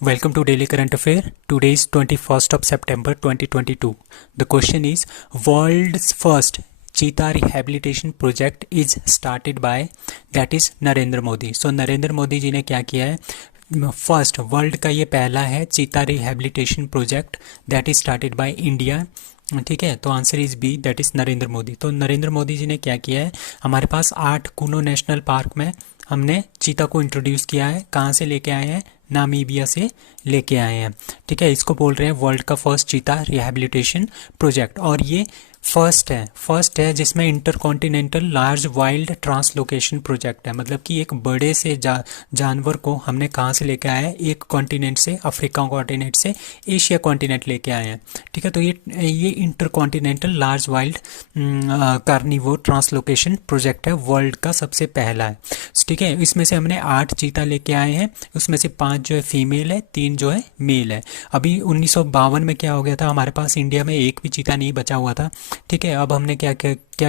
Welcome to Daily Current Affair. Today is 21st of September 2022. The question is, world's first cheetah rehabilitation project is started by, that is Narendra Modi. So Narendra Modi ji ने क्या किया है, first world का ये पहला है cheetah rehabilitation project that is started by India. ठीक है, तो answer is B, that is Narendra Modi. तो नरेंद्र मोदी जी ने क्या किया है, हमारे पास 8 कुनो नेशनल पार्क में हमने चीता को इंट्रोड्यूस किया है. कहाँ से लेके आए हैं, नामीबिया से लेके आए हैं. ठीक है, इसको बोल रहे हैं वर्ल्ड का फर्स्ट चीता रिहेबिलिटेशन प्रोजेक्ट. और ये फर्स्ट है जिसमें intercontinental large wild translocation project है. मतलब कि एक बड़े से जानवर को हमने कहाँ से लेके आए हैं, एक कॉन्टिनेंट से, अफ्रीका कॉन्टिनेंट से एशिया कॉन्टिनेंट लेके आए हैं. ठीक है, तो ये intercontinental large wild carnivore translocation project है, वर्ल्ड का सबसे पहला है. ठीक है, इसमें से हमने 8 चीता लेके आए हैं, उसमें से 5 जो है फीमेल है, 3 जो है मेल है. अभी 1952 में क्या हो गया था, हमारे पास इंडिया में एक भी चीता नहीं बचा हुआ था. ठीक है, अब हमने क्या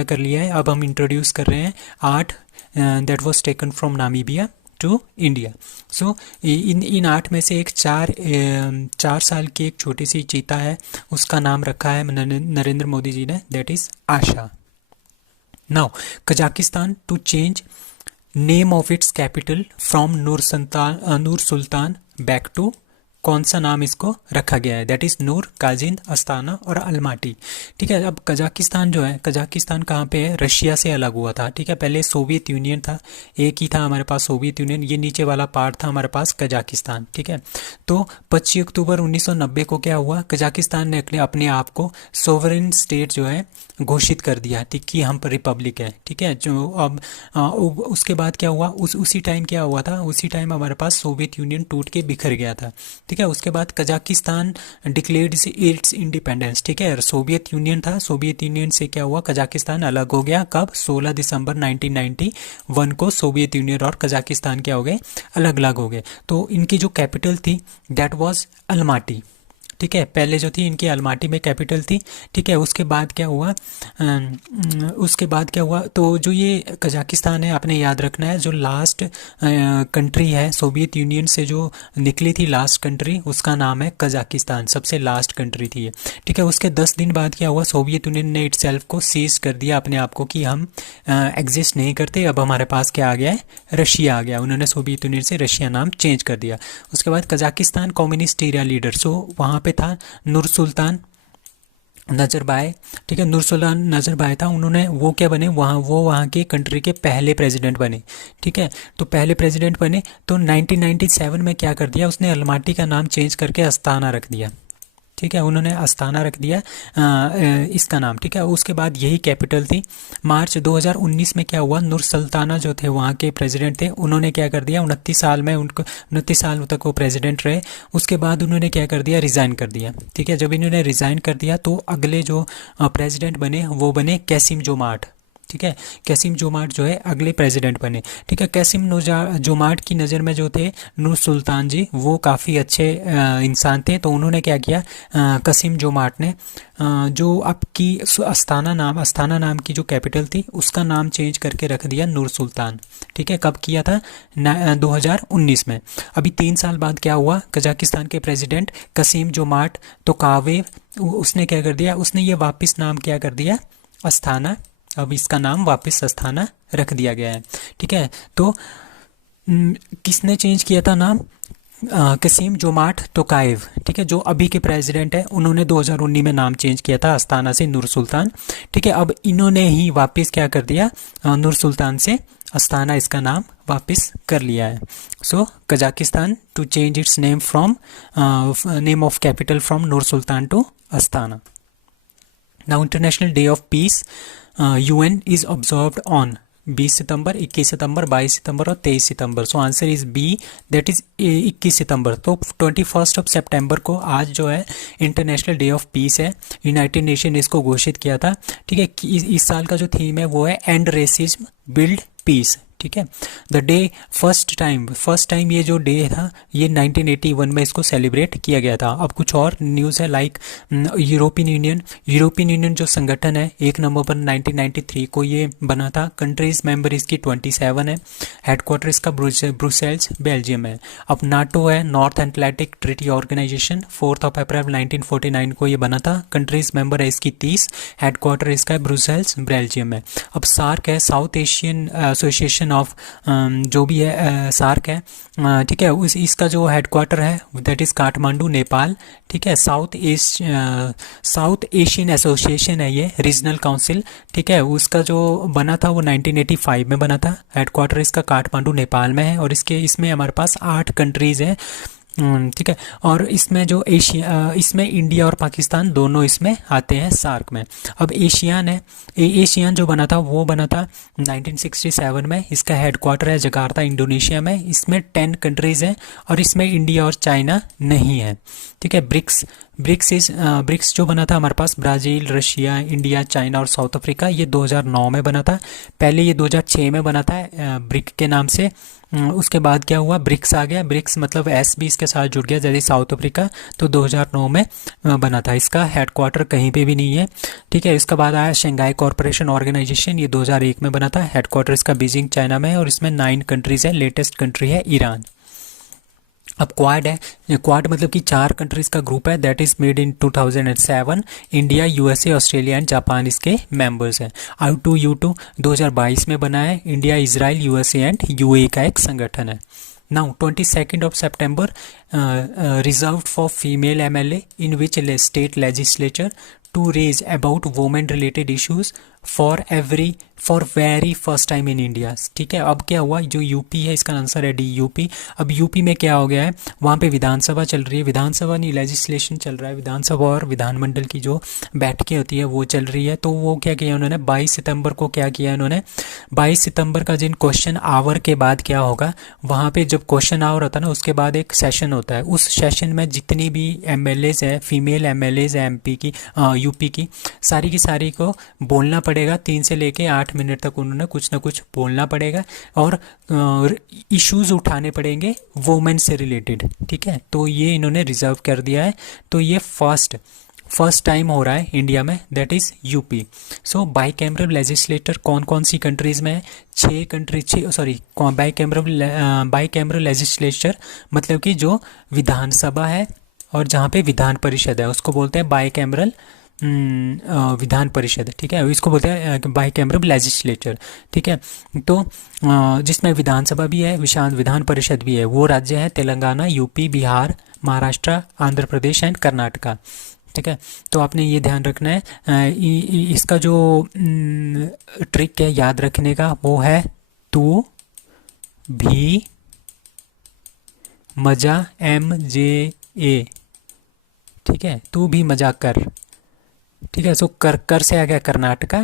कर लिया है, अब हम इंट्रोड्यूस कर रहे हैं 8 that was taken from Namibia to India. So इन 8 में से एक 4 साल की एक छोटी सी चीता है, उसका नाम रखा है नरेंद्र मोदी जी ने, that is Aasha. Now Kazakhstan to change name of its capital from Nur Sultan back to, कौन सा नाम इसको रखा गया है, that is Nur, Kazind, Astana और अलमाटी. ठीक है, अब कजाकिस्तान जो है, कजाकिस्तान कहाँ पे है, रशिया से अलग हुआ था. ठीक है, पहले सोवियत यूनियन था, एक ही था हमारे पास सोवियत यूनियन, ये नीचे वाला पार्ट था हमारे पास कजाकिस्तान. ठीक है, तो 25 अक्टूबर 1990 को क्या हुआ, कजाकिस्तान ने अपने आप को सोवरेन स्टेट जो है घोषित कर दिया. ठीक, कि हम रिपब्लिक है. ठीक है, जो अब उसके बाद क्या हुआ, उसी टाइम क्या हुआ था, उसी टाइम हमारे पास सोवियत यूनियन टूट के बिखर गया था. ठीक है, उसके बाद कजाकिस्तान डिक्लेयर्ड इट्स इंडिपेंडेंस. ठीक है, सोवियत यूनियन था, सोवियत यूनियन से क्या हुआ, कजाकिस्तान अलग हो गया. कब, 16 दिसंबर 1991 को सोवियत यूनियन और कजाकिस्तान क्या हो गए, अलग अलग हो गए. तो इनकी जो कैपिटल थी दैट वाज अलमाटी. ठीक है, पहले जो थी इनकी अलमाटी में कैपिटल थी. ठीक है, उसके बाद क्या हुआ, तो जो ये कजाकिस्तान है, आपने याद रखना है, जो लास्ट कंट्री है सोवियत यूनियन से जो निकली थी लास्ट कंट्री, उसका नाम है कजाकिस्तान, सबसे लास्ट कंट्री थी ये. ठीक है, उसके 10 दिन बाद क्या हुआ, सोवियत यूनियन ने इटसेल्फ को सीज कर दिया, अपने आप को, कि हम एग्जिस्ट नहीं करते. अब हमारे पास क्या आ गया है, रशिया आ गया. उन्होंने सोवियत यूनियन से रशिया नाम चेंज कर दिया. उसके बाद कजाकिस्तान कम्युनिस्ट एरिया लीडर, सो वहाँ पे था नूर सुल्तान नजरबाय. ठीक है, नूर सुल्तान नजरबाय था, उन्होंने वो क्या बने, वहाँ के कंट्री के पहले प्रेसिडेंट बने. ठीक है, तो पहले प्रेसिडेंट बने, तो 1997 में क्या कर दिया, उसने अलमाटी का नाम चेंज करके अस्ताना रख दिया. ठीक है, उन्होंने अस्ताना रख दिया इसका नाम. ठीक है, उसके बाद यही कैपिटल थी. मार्च 2019 में क्या हुआ, नूर सुल्ताना जो थे वहाँ के प्रेसिडेंट थे, उन्होंने क्या कर दिया, 29 साल में उनको 29 साल तक वो प्रेसिडेंट रहे. उसके बाद उन्होंने क्या कर दिया, रिज़ाइन कर दिया. ठीक है, जब इन्होंने रिज़ाइन कर दिया तो अगले जो प्रेसिडेंट बने वो बने कैसिम जोमार्ट. ठीक है, कैसिम जोमार्ट जो है अगले प्रेसिडेंट बने. ठीक है, कैसिम जोमार्ट की नज़र में जो थे नूर सुल्तान जी, वो काफ़ी अच्छे इंसान थे. तो उन्होंने क्या किया, कैसिम जोमार्ट ने जो आपकी अस्ताना नाम की जो कैपिटल थी उसका नाम चेंज करके रख दिया नूर सुल्तान. ठीक है, कब किया था, 2019 में. अभी 3 साल बाद क्या हुआ, कजाकिस्तान के प्रेसिडेंट कैसिम जोमार्ट तोकायेव, उसने क्या कर दिया, उसने ये वापस नाम क्या कर दिया, अस्ताना. अब इसका नाम वापस अस्ताना रख दिया गया है. ठीक है, तो किसने चेंज किया था नाम, कैसिम जोमार्ट तोकायेव. ठीक है, जो अभी के प्रेसिडेंट है, उन्होंने 2019 में नाम चेंज किया था अस्ताना से नूर सुल्तान. ठीक है, अब इन्होंने ही वापस क्या कर दिया, नूर सुल्तान से अस्ताना इसका नाम वापस कर लिया है. So Kazakhstan to change its name from name of capital from Nur Sultan to Astana. Now international day of peace UN is observed on 20 September, 21 September, 22 September और 23 September. So answer is B, that is 21 September. तो 21 of September को आज जो है international day of peace है, united nation ने इसको घोषित किया था. ठीक है, इस साल का जो थीम है वो है एंड रेसिज्म बिल्ड पीस. ठीक है। द डे फर्स्ट टाइम ये जो डे था ये 1981 में इसको सेलिब्रेट किया गया था। अब कुछ और न्यूज़ है लाइक यूरोपियन यूनियन जो संगठन है 1 नवंबर 1993 को ये बना था। कंट्रीज मेंबर इसकी 27 है। हेडक्वार्टर इसका ब्रुसेल्स बेल्जियम है। अब नाटो है, नॉर्थ अटलांटिक ट्रीटी ऑर्गेनाइजेशन, 4 अप्रैल 1949 को ये बना था। कंट्रीज मेंबर है इसकी 30। हेडक्वार्टर इसका ब्रुसेल्स बेल्जियम है। अब सार्क है, साउथ एशियन एसोसिएशन ऑफ जो भी है सार्क है, ठीक है। इसका जो हेडक्वार्टर है दैट इज़ काठमांडू नेपाल, ठीक है। साउथ एशियन एसोसिएशन है ये रीजनल काउंसिल, ठीक है। उसका जो बना था वो 1985 में बना था। हेडक्वार्टर इसका काठमांडू नेपाल में है और इसमें हमारे पास 8 कंट्रीज़ हैं, ठीक है। और इसमें जो इसमें इंडिया और पाकिस्तान दोनों इसमें आते हैं सार्क में। अब एशियान है, एशियान जो बना था वो बना था 1967 में। इसका हेडक्वार्टर है जकार्ता इंडोनेशिया में। इसमें 10 कंट्रीज़ हैं और इसमें इंडिया और चाइना नहीं है, ठीक है। ब्रिक्स जो बना था हमारे पास ब्राज़ील, रशिया, इंडिया, चाइना और साउथ अफ्रीका, ये 2009 में बना था। पहले ये 2006 में बना था ब्रिक के नाम से। उसके बाद क्या हुआ, ब्रिक्स आ गया। ब्रिक्स मतलब एस भी इसके साथ जुड़ गया जैसे साउथ अफ्रीका, तो 2009 में बना था। इसका हेडक्वार्टर कहीं पे भी नहीं है, ठीक है। इसके बाद आया शंघाई कॉरपोरेशन ऑर्गेनाइजेशन, ये 2001 में बना था। हेडक्वार्टर इसका बीजिंग चाइना में है और इसमें 9 कंट्रीज़ है। लेटेस्ट कंट्री है ईरान। अब क्वाड है, क्वाड मतलब कि 4 कंट्रीज का ग्रुप है that is made in 2007। India, USA, Australia and Japan इसके मेंबर्स हैं। U2 2022 में बना है। India, Israel, USA and UAE का एक संगठन है। Now 22 September reserved for female MLA in which state legislature to raise about women related issues for very first time in India, ठीक है। अब क्या हुआ, जो यूपी है इसका आंसर है डी, यूपी। अब यूपी में क्या हो गया है, वहाँ पे विधानसभा चल रही है, विधानसभा नहीं लेजिस्लेशन चल रहा है। विधानसभा और विधानमंडल की जो बैठकें होती है वो चल रही है। तो वो क्या किया उन्होंने 22 सितंबर को, क्या किया उन्होंने 22 सितंबर का जिन क्वेश्चन आवर के बाद क्या होगा, वहाँ पे जब क्वेश्चन आवर होता है ना उसके बाद एक सेशन होता है। उस सेशन में जितनी भी एमएलएज है, फीमेल एमएलएज है एमपी की, यूपी की सारी को बोलना पड़ेगा। 3 से लेके 8 मिनट तक उन्होंने कुछ ना कुछ बोलना पड़ेगा और इश्यूज उठाने पड़ेंगे वोमेन से रिलेटेड, ठीक है। तो ये इन्होंने रिजर्व कर दिया है। तो ये फर्स्ट टाइम हो रहा है इंडिया में, that is UP. So bicameral legislator कौन कौन सी कंट्रीज़ में है, 6 कंट्री, बाईकैमरल लेजिस्लेचर मतलब कि जो विधानसभा है और जहाँ पे विधान परिषद है उसको बोलते हैं बाईकैमरल विधान परिषद, ठीक है। इसको बोलते हैं बाईकैमरल लेजिस्लेचर, ठीक है। तो जिसमें विधानसभा भी है, विधान परिषद भी है, वो राज्य है तेलंगाना, यूपी, बिहार, महाराष्ट्र, आंध्र प्रदेश एंड कर्नाटका, ठीक है। तो आपने ये ध्यान रखना है। इसका जो ट्रिक है याद रखने का वो है तू भी मजा, MJA, ठीक है। तू भी मजा कर, ठीक है। सो कर से आ गया कर्नाटका,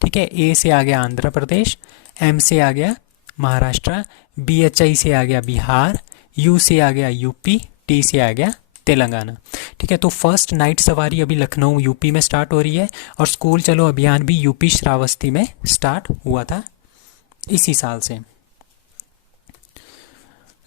ठीक है। A से आ गया आंध्र प्रदेश, M से आ गया महाराष्ट्र, BHI से आ गया बिहार, U से आ गया यूपी, T से आ गया तेलंगाना, ठीक है। तो फर्स्ट नाइट सवारी अभी लखनऊ यूपी में स्टार्ट हो रही है और स्कूल चलो अभियान भी यूपी श्रावस्ती में स्टार्ट हुआ था इसी साल से।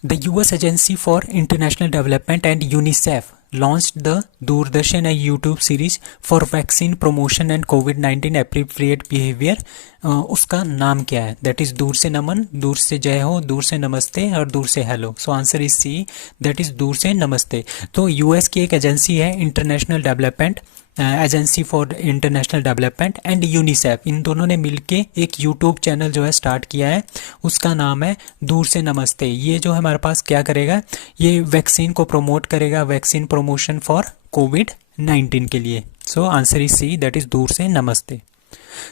The US agency for international development and UNICEF launched the Doordarshan YouTube series for vaccine promotion and COVID-19 appropriate behavior। उसका नाम क्या है, दैट इज़ दूर से नमन, दूर से जय हो, दूर से नमस्ते और दूर से hello. So answer is C, that is दूर से नमस्ते। तो US की एक एजेंसी है international development agency for international development and UNICEF, इन दोनों ने मिलके एक यूट्यूब चैनल जो है स्टार्ट किया है, उसका नाम है दूर से नमस्ते। ये जो हमारे पास क्या करेगा, ये वैक्सीन को प्रमोट करेगा, वैक्सीन प्रमोशन फॉर COVID-19 के लिए। So answer is C, that is दूर से नमस्ते।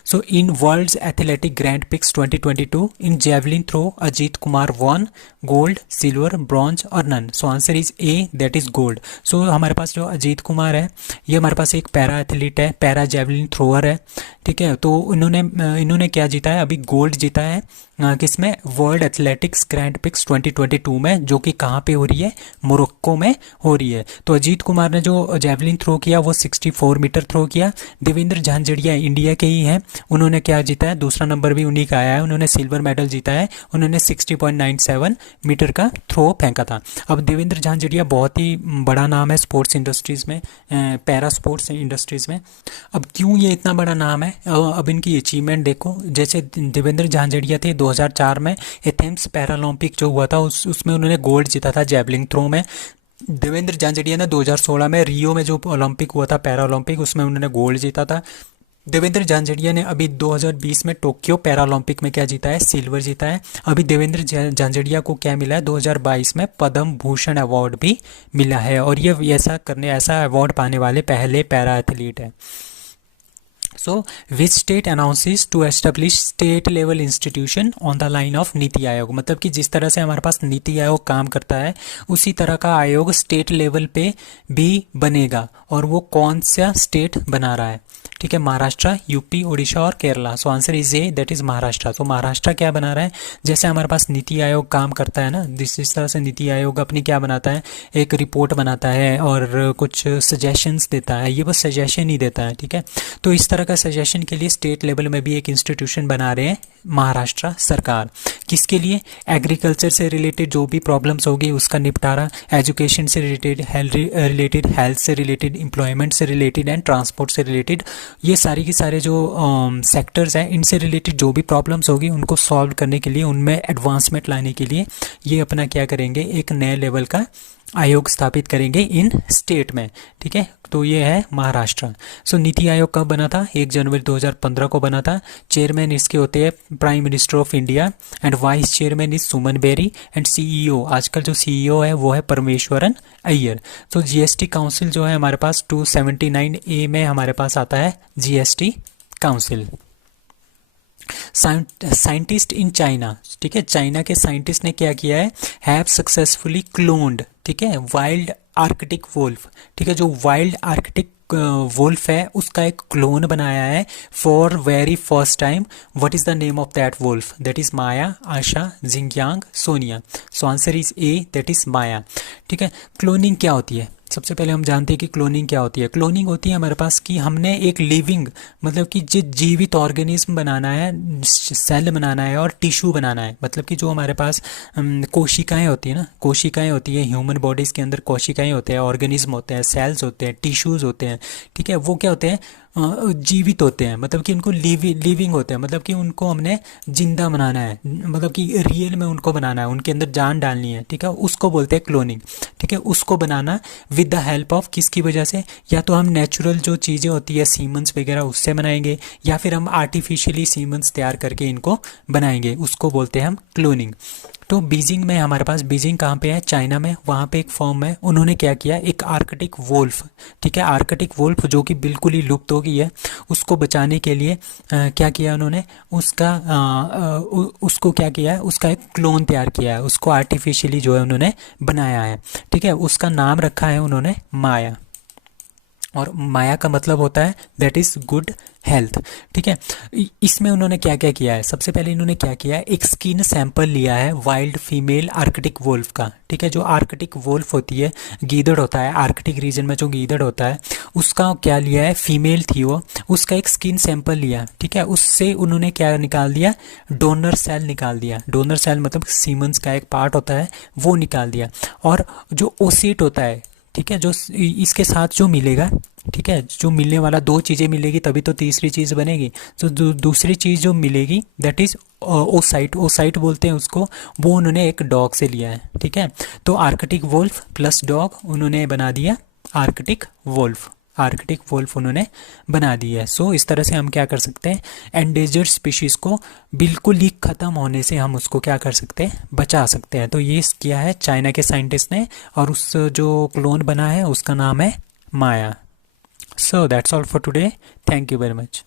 So in World's Athletic Grand Prix 2022 in javelin throw Ajit Kumar won gold, silver, bronze और none। So answer is A, that is gold। So हमारे पास जो अजीत कुमार है ये हमारे पास एक पैरा एथलीट है, पैरा जेवलिन थ्रोअर है, ठीक है। तो इन्होंने क्या जीता है, अभी गोल्ड जीता है किसमें, वर्ल्ड एथलेटिक्स ग्रैंड प्रिक्स 2022 में, जो कि कहाँ पे हो रही है, मोरक्को में हो रही है। तो अजीत कुमार ने जो जेवलिन थ्रो किया वो 64 मीटर थ्रो किया। देवेंद्र झांझड़िया इंडिया के ही हैं, हैं उन्होंने क्या जीता है, दूसरा नंबर भी उन्हीं का आया है, उन्होंने सिल्वर मेडल जीता है, उन्होंने 60.97 मीटर का थ्रो फेंका था। अब देवेंद्र झांझड़िया बहुत ही बड़ा नाम है स्पोर्ट्स इंडस्ट्रीज़ में, पैरा स्पोर्ट्स इंडस्ट्रीज़ में। अब क्यों ये इतना बड़ा नाम है, अब इनकी अचीवमेंट देखो। जैसे देवेंद्र झांझड़िया थे 2004 में एथेंस पैरालंपिक जो हुआ था उसमें उन्होंने गोल्ड जीता था जैवलिन थ्रो में। देवेंद्र झांझड़िया ने 2016 में रियो में जो ओलंपिक हुआ था पैरा ओलंपिक, उसमें उन्होंने गोल्ड जीता था। देवेंद्र झांझड़िया ने अभी 2020 में टोक्यो पैरालंपिक में क्या जीता है, सिल्वर जीता है। अभी देवेंद्र झांझड़िया को क्या मिला है, 2022 में पद्म भूषण अवार्ड भी मिला है, और ये ऐसा अवार्ड पाने वाले पहले पैरा एथलीट है। So, which state announces to establish state level institution on the line of NITI Aayog, मतलब कि जिस तरह से हमारे पास नीति आयोग काम करता है उसी तरह का आयोग स्टेट लेवल पे भी बनेगा, और वो कौन सा स्टेट बना रहा है, ठीक है, महाराष्ट्र, यूपी, उड़ीसा और केरला। सो answer is A, that is Maharashtra. तो महाराष्ट्र क्या बना रहा है, जैसे हमारे पास नीति आयोग काम करता है ना, जिस तरह से नीति आयोग अपनी क्या बनाता है, एक रिपोर्ट बनाता है और कुछ सजेशंस देता है, ये बस सजेशन ही देता है, ठीक है। तो इस तरह का सजेशन के लिए स्टेट लेवल में भी एक इंस्टीट्यूशन बना रहे हैं महाराष्ट्र सरकार। किसके लिए, एग्रीकल्चर से रिलेटेड जो भी प्रॉब्लम्स होगी उसका निपटारा, एजुकेशन से रिलेटेड, हेल्थ से रिलेटेड, एम्प्लॉयमेंट से रिलेटेड एंड ट्रांसपोर्ट से रिलेटेड, ये सारी की सारे जो सेक्टर्स हैं इनसे रिलेटेड जो भी प्रॉब्लम्स होगी उनको सॉल्व करने के लिए, उनमें एडवांसमेंट लाने के लिए ये अपना क्या करेंगे, एक नए लेवल का आयोग स्थापित करेंगे इन स्टेट में, ठीक है। तो ये है महाराष्ट्र। सो नीति आयोग कब बना था, 1 जनवरी 2015 को बना था। चेयरमैन इसके होते हैं prime minister of India and vice chairman is Suman Beri and CEO, आजकल जो सीईओ है वो है परमेश्वरन अय्यर। तो जीएसटी काउंसिल जो है हमारे पास 279A में हमारे पास आता है GST council. Scientist in China, ठीक है, चाइना के साइंटिस्ट ने क्या किया है, हैव सक्सेसफुली क्लोन्ड, ठीक है, वाइल्ड आर्कटिक वोल्फ, ठीक है, जो वाइल्ड आर्कटिक वोल्फ है उसका एक क्लोन बनाया है for very first time. What is the name of that wolf, that is Maya, Asha, Jingyang, Sonia. So answer is A, that is Maya, ठीक है। क्लोनिंग क्या होती है, सबसे पहले हम जानते हैं कि क्लोनिंग क्या होती है। क्लोनिंग होती है हमारे पास कि हमने एक लिविंग, मतलब कि जीवित ऑर्गेनिज्म बनाना है, सेल बनाना है और टिश्यू बनाना है, मतलब कि जो हमारे पास कोशिकाएं होती है ना, कोशिकाएं होती है ह्यूमन बॉडीज़ के अंदर, कोशिकाएं होते हैं, ऑर्गेनिज्म होते हैं, सेल्स होते हैं, टिश्यूज़ होते हैं, ठीक है, वो क्या होते हैं, जीवित होते हैं, मतलब कि उनको लिविंग होते हैं, मतलब कि उनको हमने जिंदा बनाना है, मतलब कि रियल में उनको बनाना है, उनके अंदर जान डालनी है, ठीक है, उसको बोलते हैं क्लोनिंग, ठीक है। उसको बनाना विद द हेल्प ऑफ किसकी वजह से, या तो हम नेचुरल जो चीज़ें होती है सीमेंस वगैरह उससे बनाएंगे, या फिर हम आर्टिफिशियली सीमेंस तैयार करके इनको बनाएंगे, उसको बोलते हैं हम क्लोनिंग। तो बीजिंग में हमारे पास, बीजिंग कहाँ पे है, चाइना में, वहाँ पे एक फॉर्म है, उन्होंने क्या किया, एक आर्कटिक वोल्फ, ठीक है, आर्कटिक वोल्फ जो कि बिल्कुल ही लुप्त हो गई है, उसको बचाने के लिए क्या किया उन्होंने, उसको क्या किया है, उसका एक क्लोन तैयार किया है, उसको आर्टिफिशियली जो है उन्होंने बनाया है, ठीक है, उसका नाम रखा है उन्होंने माया, और माया का मतलब होता है दैट इज़ गुड हेल्थ, ठीक है। इसमें उन्होंने क्या क्या किया है, सबसे पहले इन्होंने क्या किया है, एक स्किन सैंपल लिया है वाइल्ड फीमेल आर्कटिक वोल्फ का, ठीक है, जो आर्कटिक वोल्फ होती है, गीदड़ होता है, आर्कटिक रीजन में जो गीदड़ होता है उसका क्या लिया है, फीमेल थी वो, उसका एक स्किन सैंपल लिया, ठीक है, उससे उन्होंने क्या निकाल दिया, डोनर सेल निकाल दिया, डोनर सेल मतलब सीमेंस का एक पार्ट होता है वो निकाल दिया, और जो ओसीट होता है, ठीक है, जो इसके साथ जो मिलेगा, ठीक है, जो मिलने वाला, दो चीज़ें मिलेगी तभी तो तीसरी चीज़ बनेगी, तो दूसरी चीज़ जो मिलेगी दैट इज़ ओसाइट, ओसाइट बोलते हैं उसको, वो उन्होंने एक डॉग से लिया है, ठीक है। तो आर्कटिक वोल्फ प्लस डॉग उन्होंने बना दिया आर्कटिक वोल्फ, आर्कटिक वोल्फ उन्होंने बना दी है। सो इस तरह से हम क्या कर सकते हैं, एंडेंजर्ड स्पीशीज़ को बिल्कुल ही ख़त्म होने से हम उसको क्या कर सकते हैं, बचा सकते हैं। तो ये किया है चाइना के साइंटिस्ट ने, और उस जो क्लोन बना है उसका नाम है माया। So that's all for today. Thank you very much.